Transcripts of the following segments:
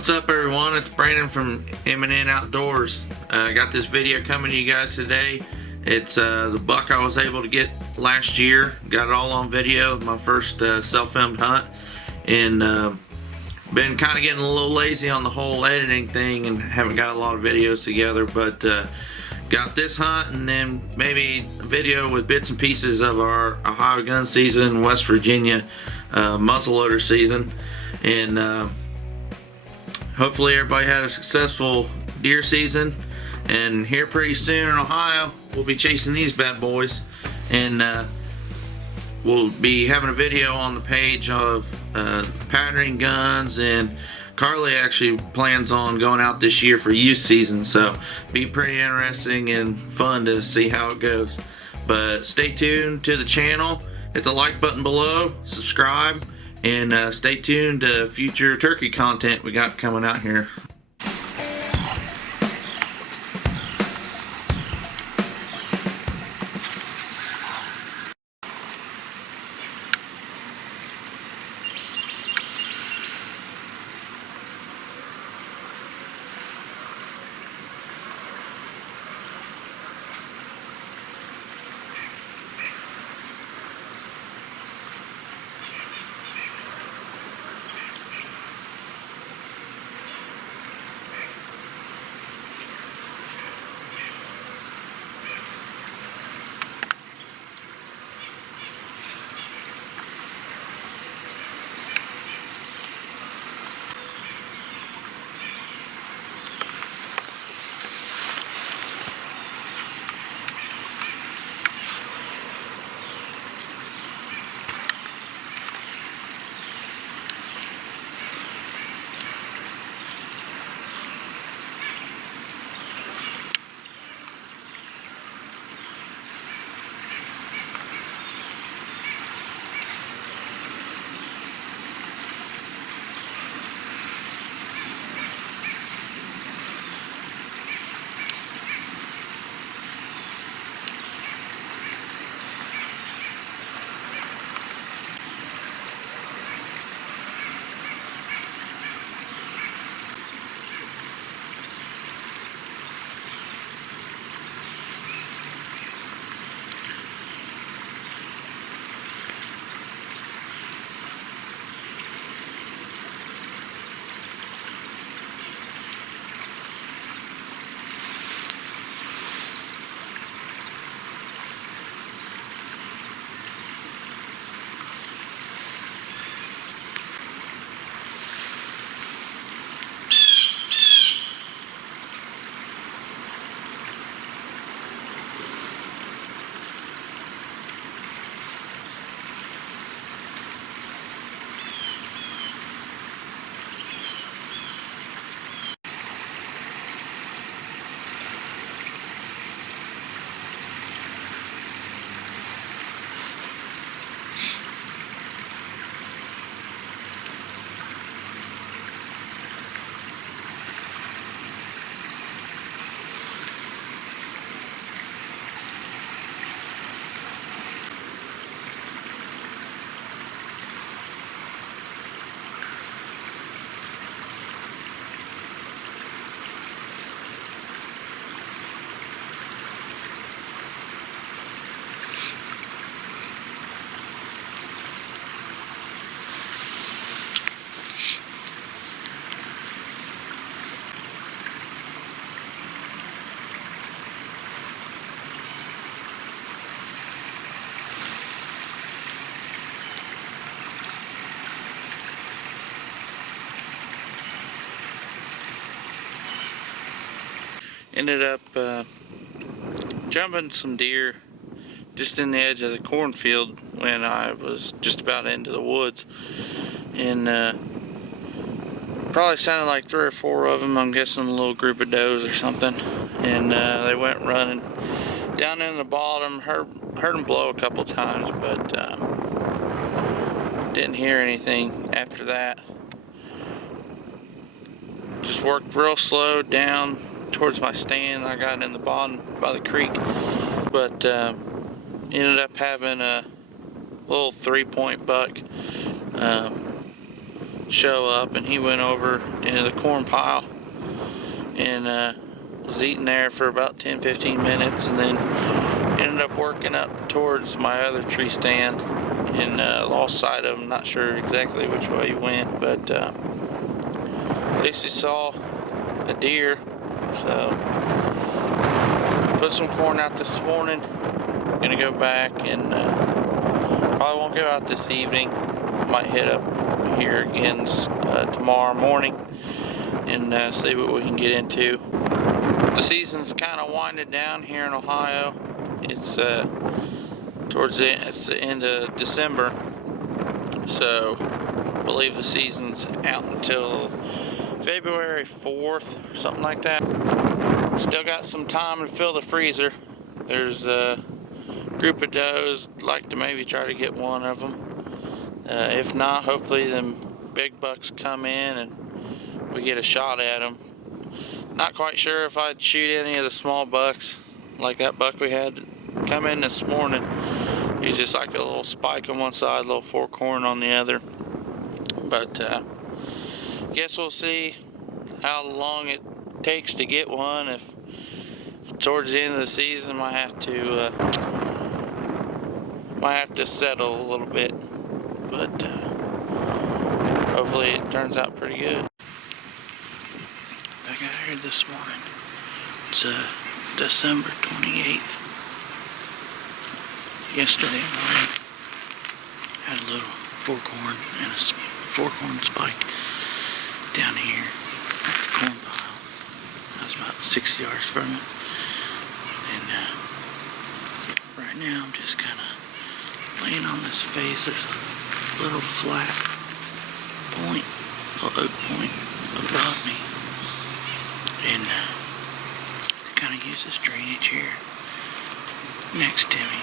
What's up, everyone? It's Brandon from M&N Outdoors. I got this video coming to you guys today. It's the buck I was able to get last year. Got it all on video, my first self-filmed hunt. And been kind of getting a little lazy on the whole editing thing and haven't got a lot of videos together. But got this hunt and then maybe a video with bits and pieces of our Ohio gun season, West Virginia muzzleloader season. And hopefully everybody had a successful deer season, and here pretty soon in Ohio we'll be chasing these bad boys, and we'll be having a video on the page of patterning guns, and Karlee actually plans on going out this year for youth season, so be pretty interesting and fun to see how it goes. But stay tuned to the channel, hit the like button below, subscribe, and stay tuned to future turkey content we got coming out here. Ended up jumping some deer just in the edge of the cornfield when I was just about into the woods, and probably sounded like 3 or 4 of them. I'm guessing a little group of does or something, and they went running down in the bottom. Heard them blow a couple times, but didn't hear anything after that. Just worked real slow down towards my stand. I got in the bottom by the creek, but ended up having a little 3-point buck. show up, and he went over into the corn pile and was eating there for about 10-15 minutes, and then ended up working up towards my other tree stand and lost sight of him. Not sure exactly which way he went, but at least he saw a deer. So put some corn out this morning. Gonna go back and probably won't go out this evening. Might hit up here again tomorrow morning and see what we can get into. The season's kind of winding down here in Ohio. It's it's the end of December, so I believe the season's out until February 4th or something like that. Still got some time to fill the freezer. There's a group of does. Like to maybe try to get one of them. If not, hopefully them big bucks come in and we get a shot at them. Not quite sure if I'd shoot any of the small bucks, like that buck we had come in this morning. He's just like a little spike on one side, a little fork horn on the other. But guess we'll see how long it takes to get one. If towards the end of the season, might have to settle a little bit. But hopefully it turns out pretty good. I got here this morning. It's December 28th. Yesterday morning, had a little fork horn and a fork horn spike down here at the corn pile. I was about 6 yards from it. And right now I'm just kind of laying on this face. There's a little flat point, a little oak point above me. And kind of use this drainage here next to me.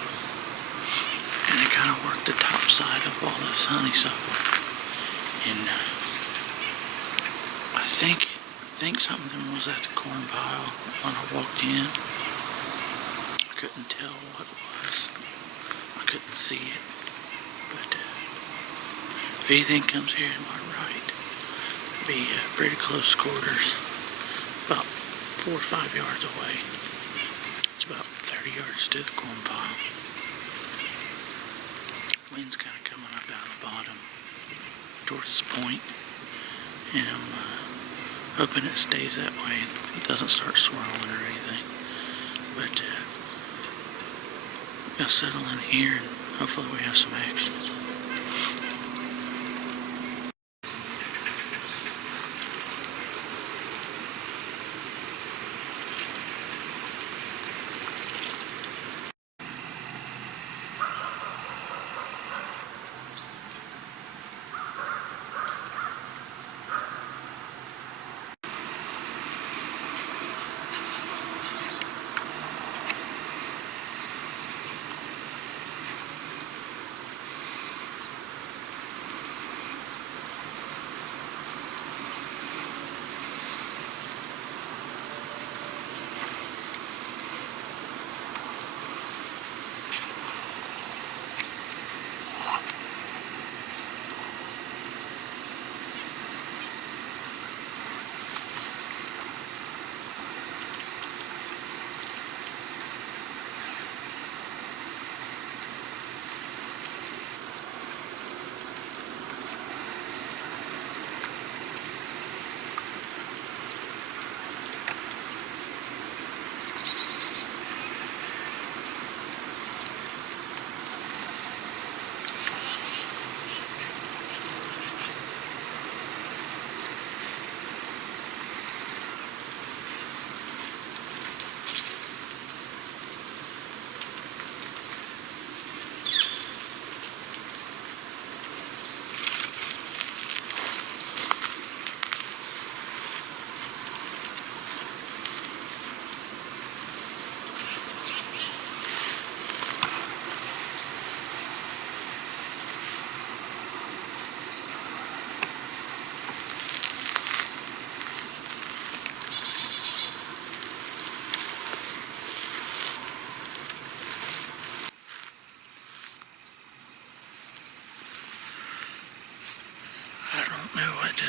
And I kind of worked the top side of all this honeysuckle. And I think something was at the corn pile when I walked in. I couldn't tell what it was. I couldn't see it. But if anything comes here to my right, it'll be pretty close quarters. About 4 or 5 yards away. It's about 30 yards to the corn pile. Wind's kind of coming up out of the bottom towards this point, and I'm hoping it stays that way. It doesn't start swirling or anything. But I'll settle in here and hopefully we have some action.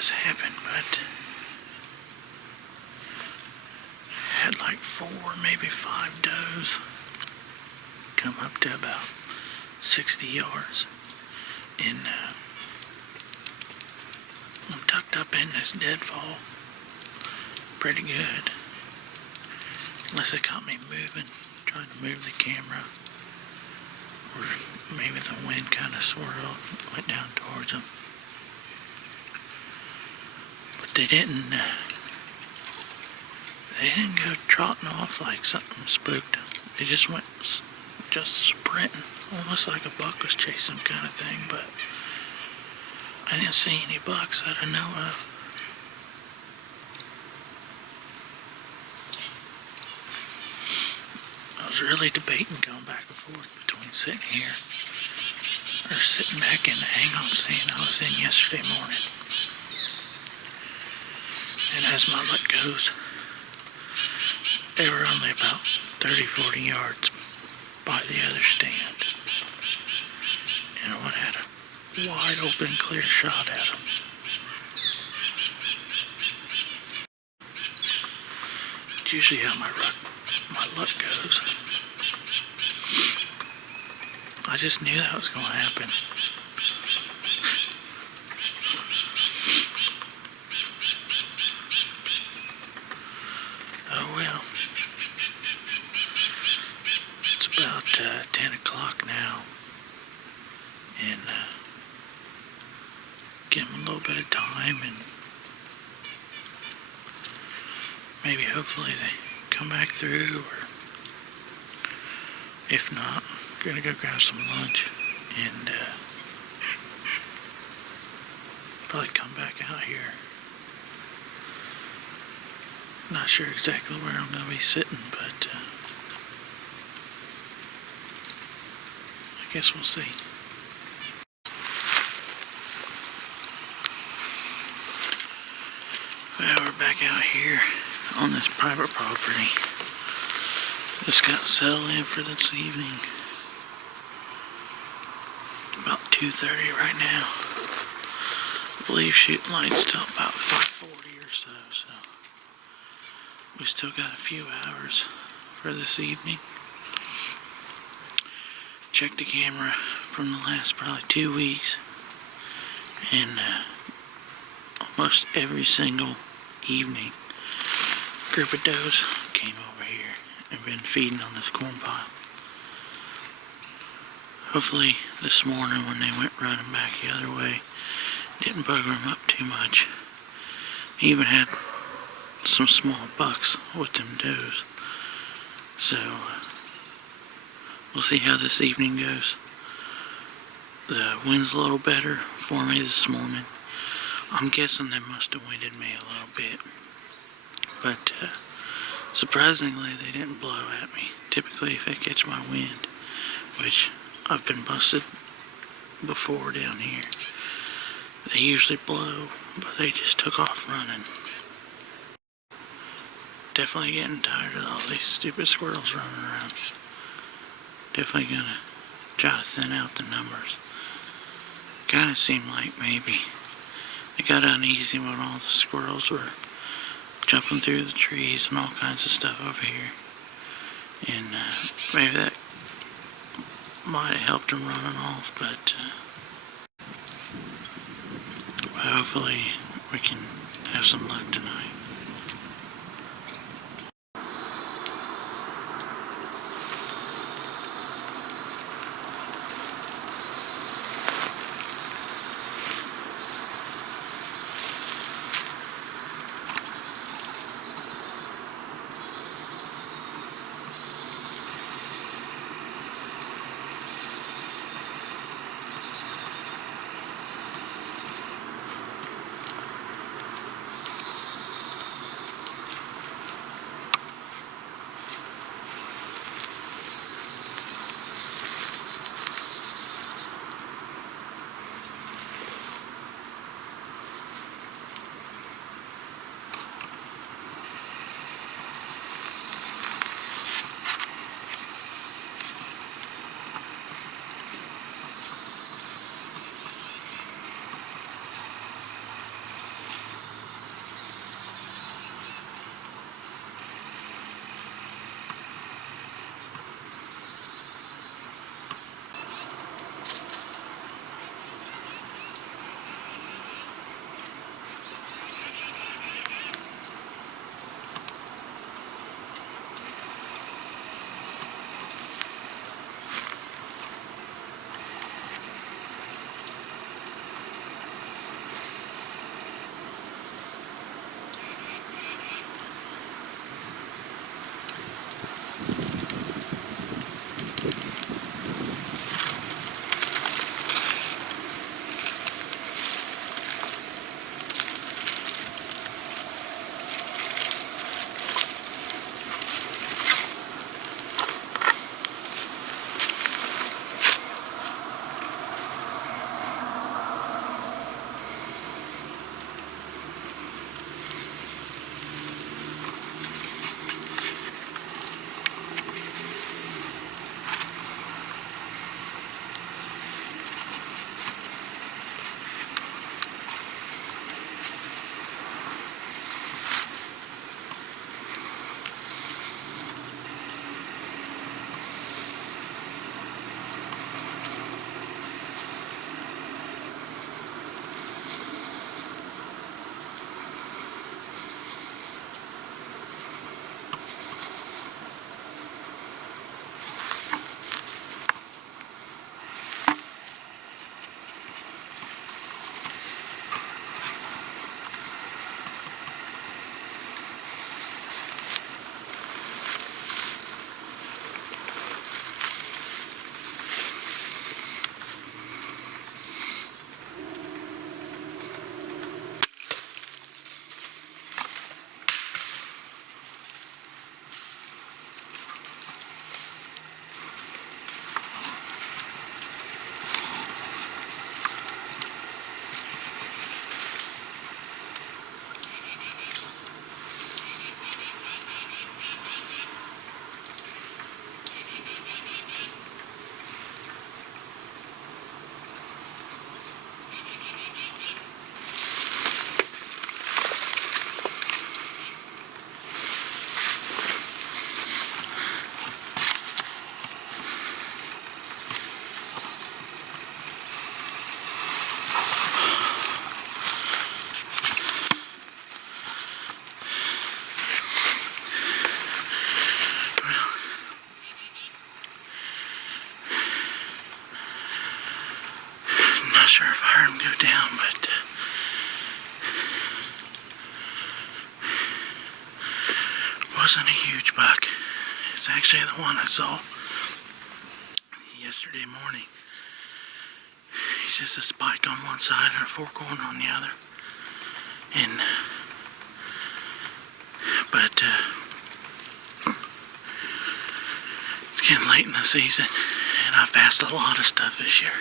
this happened, but had like 4, maybe 5 does come up to about 60 yards, and I'm tucked up in this deadfall pretty good, unless it caught me moving, trying to move the camera, or maybe the wind kind of swirled, went down towards them. But they didn't go trotting off like something spooked them. They just went sprinting, almost like a buck was chasing them kind of thing, but I didn't see any bucks that I know of. I was really debating going back and forth between sitting here or sitting back in the hang-on stand I was in yesterday morning. And as my luck goes, they were only about 30, 40 yards by the other stand. And I would have had a wide open, clear shot at them. It's usually how my luck goes. I just knew that was going to happen. Oh well. It's about 10 o'clock now. And give them a little bit of time, and maybe hopefully they come back through, or if not, I'm gonna go grab some lunch and probably come back out here. Not sure exactly where I'm gonna be sitting, but I guess we'll see. Well, we're back out here on this private property. Just got settled in for this evening. About 2:30 right now. I believe shooting light's till about 5:40 or so, so we still got a few hours for this evening. Checked the camera from the last probably 2 weeks, and almost every single evening, a group of does came over here and been feeding on this corn pile. Hopefully this morning when they went running back the other way, didn't bugger them up too much. Even had some small bucks with them does. So we'll see how this evening goes. The wind's a little better for me this morning. I'm guessing they must have winded me a little bit, but surprisingly they didn't blow at me. Typically if they catch my wind, which I've been busted before down here, they usually blow, but they just took off running. Definitely getting tired of all these stupid squirrels running around. Definitely gonna try to thin out the numbers. Kinda seemed like maybe it got uneasy when all the squirrels were jumping through the trees and all kinds of stuff over here. And maybe that might have helped them running off, but hopefully we can have some luck tonight. them go down, but wasn't a huge buck. It's actually the one I saw yesterday morning. He's just a spike on one side and a forkhorn on the other. And but it's getting late in the season, and I fasted a lot of stuff this year.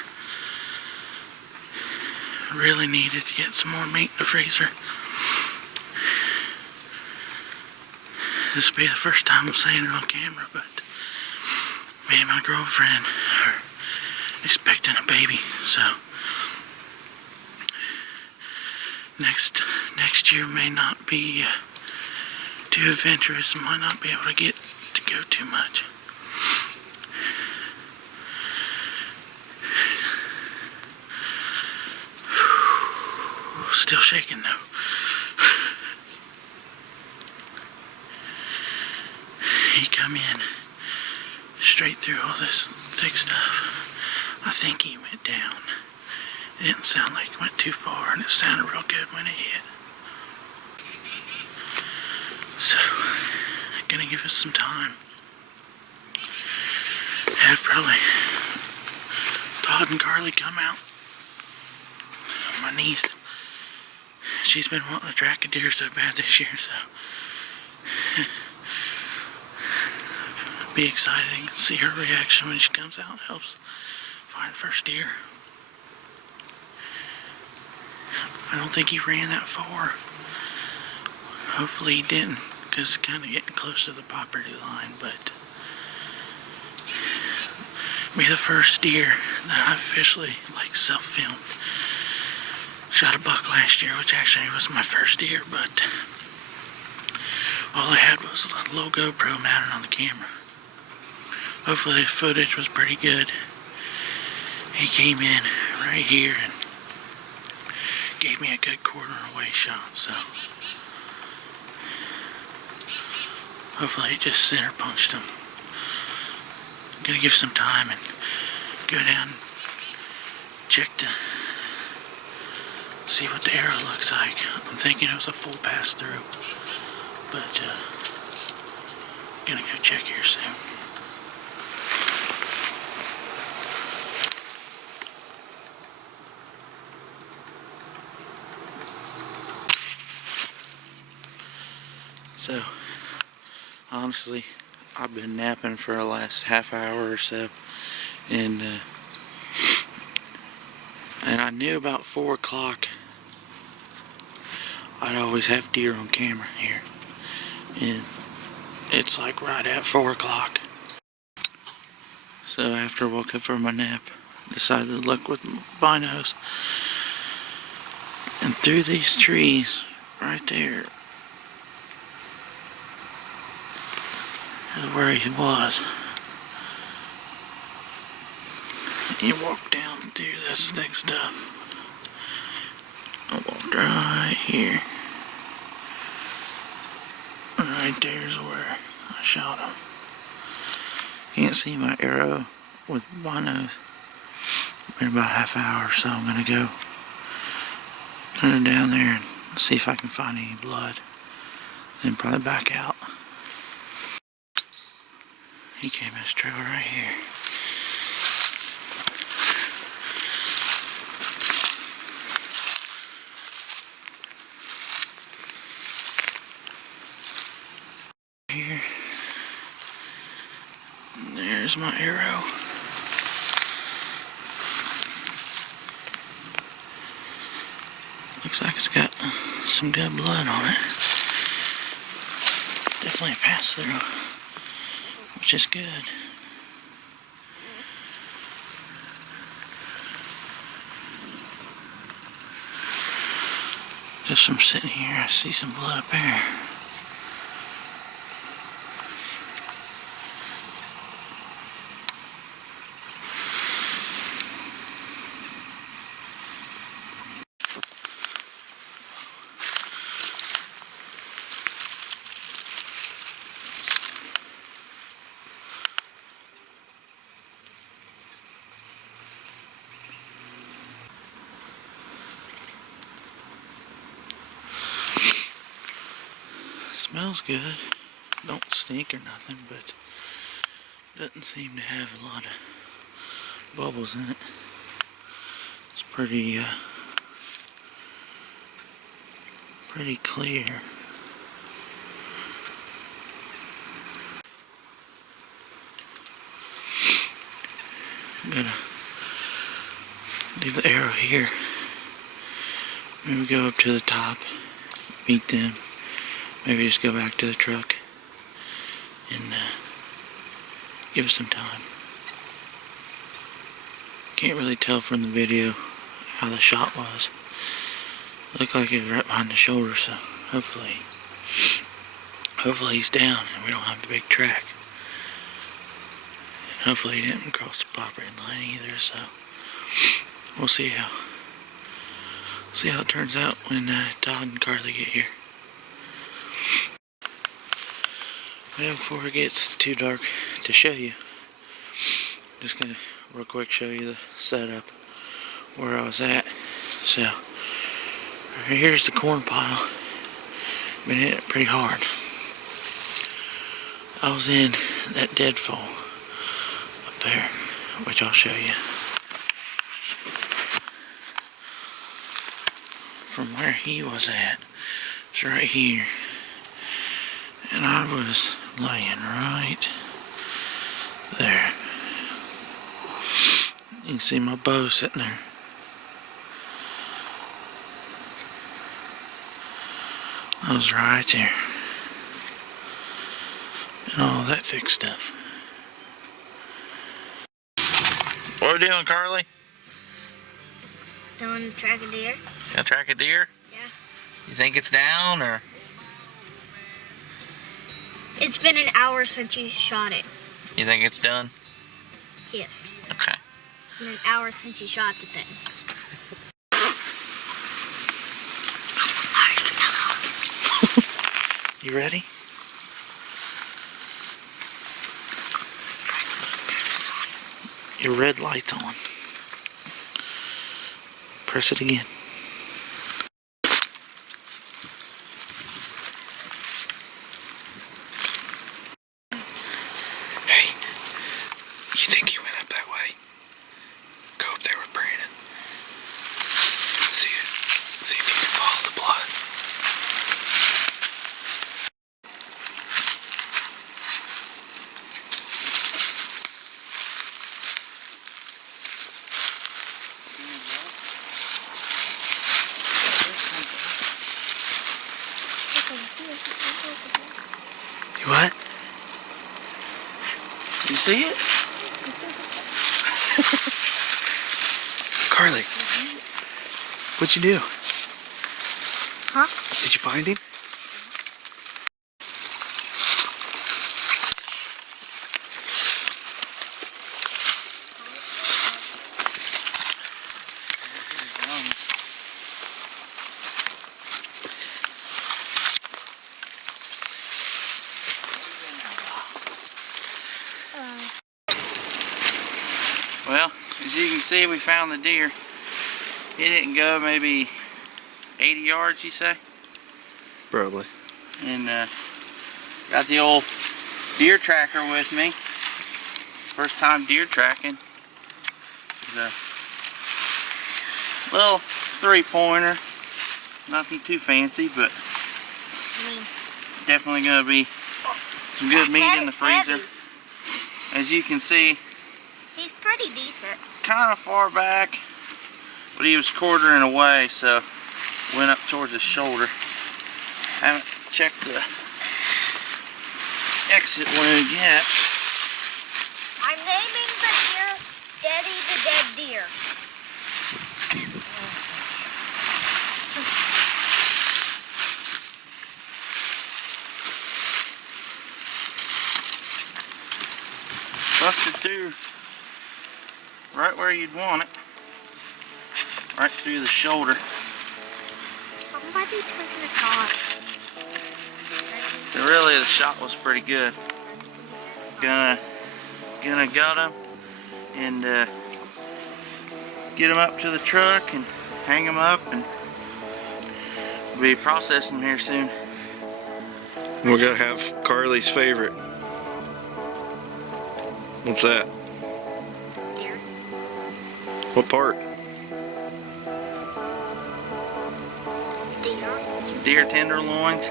Really needed to get some more meat in the freezer. This will be the first time I'm saying it on camera, but me and my girlfriend are expecting a baby, so next year may not be too adventurous. Might not be able to get to go too much. Still shaking though. He come in straight through all this thick stuff. I think he went down. It didn't sound like it went too far, and it sounded real good when it hit. So, gonna give us some time. Have probably Todd and Karlee come out. My niece, she's been wanting to track a deer so bad this year, so be exciting to see her reaction when she comes out and helps find first deer. I don't think he ran that far. Hopefully he didn't, because it's kind of getting close to the property line, but be the first deer that I officially self-filmed. Shot a buck last year, which actually was my first deer, but all I had was a low GoPro mounted on the camera. Hopefully the footage was pretty good. He came in right here and gave me a good quarter away shot, so hopefully it just center punched him. I'm gonna give some time and go down and check to see what the arrow looks like. I'm thinking it was a full pass through, but gonna go check here soon. So, honestly, I've been napping for the last half hour or so, and I knew about 4 o'clock I'd always have deer on camera here, and it's like right at 4 o'clock. So after I woke up from my nap, decided to look with my binos, and through these trees right there is where he was. He walked down through this thick stuff. I walked right here. Right there's where I shot him. Can't see my arrow with binos. Been about half an hour, so I'm gonna go down there and see if I can find any blood. Then probably back out. He came in this trail right here. Here. And there's my arrow. Looks like it's got some good blood on it. Definitely a pass through, which is good. Just from sitting here, I see some blood up there. Smells good. Don't stink or nothing, but doesn't seem to have a lot of bubbles in it. It's pretty clear. I'm gonna leave the arrow here. Maybe go up to the top, meet them. Maybe just go back to the truck and give us some time. Can't really tell from the video how the shot was. Looked like it was right behind the shoulder, so hopefully he's down and we don't have a big track. And hopefully he didn't cross the property line either, so we'll see how it turns out when Todd and Karlee get here. Well, before it gets too dark to show you, just gonna real quick show you the setup where I was at. So here's the corn pile. Been hitting it pretty hard. I was in that deadfall up there, which I'll show you. From where he was at, it's right here. And I was laying right there. You can see my bow sitting there. I was right there. And all that thick stuff. What are we doing, Karlee? Going to track a deer. Gonna track a deer? Yeah. You think it's down, or? It's been an hour since you shot it. You think it's done? Yes. Okay. It's been an hour since you shot the thing. You ready? Your red light's on. Press it again. Hey, you think you went up that way? Go up there with Brandon. See if you can follow the blood. You what? You see it? Karlee, what'd you do? Huh? Did you find him? Well, as you can see, we found the deer. It didn't go maybe 80 yards, you say? Probably. And got the old deer tracker with me. First time deer tracking. It's a little 3-pointer. Nothing too fancy, but definitely gonna be some good meat in the freezer. Heavy. As you can see, He's pretty decent. kind of far back, but he was quartering away, so went up towards his shoulder. Haven't checked the exit wound yet. I'm naming the deer Daddy the Dead Deer. Busted through right where you'd want it. Right through the shoulder. Somebody turn this on. So really the shot was pretty good. Gonna gut him and get him up to the truck and hang him up, and we'll be processing him here soon. We're gonna have Karlee's favorite. What's that? Deer. What part? Deer. Deer tenderloins.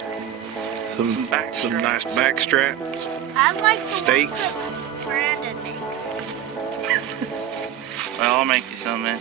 Some back Some straps. nice back straps. I like the Steaks. ones that Brandon makes. Well, I'll make you some then.